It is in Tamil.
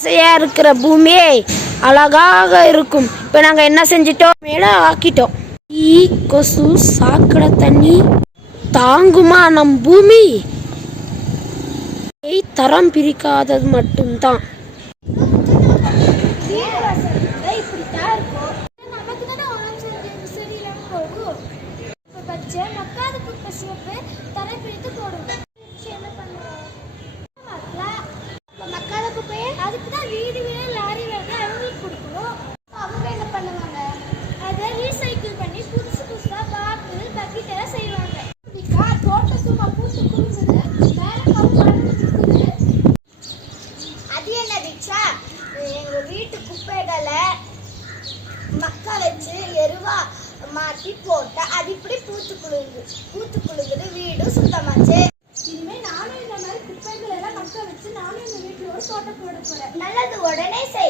ஆசையா இருக்கிற பூமியே அழகாக இருக்கும். இப்போ நாங்கள் என்ன செஞ்சிட்டோம்? மேலே ஆக்கிட்டோம். ஈ கொசு சாக்கடை தண்ணி தாங்குமா நம் பூமி? தரம் பிரிக்காதது மட்டும்தான். வீட்டு குப்பைகளை மக்கா வச்சு எருவா மாட்டி போட்ட அது இப்படி பூத்து குலுங்குது வீடு சுத்தமாச்சு. இனிமே நானும் இந்த மாதிரி குப்பைகள் எல்லாம் மக்கா வச்சு நானும் இந்த வீட்டுல ஒரு தோட்டம் போட போறேன். நல்லது, உடனே செய்.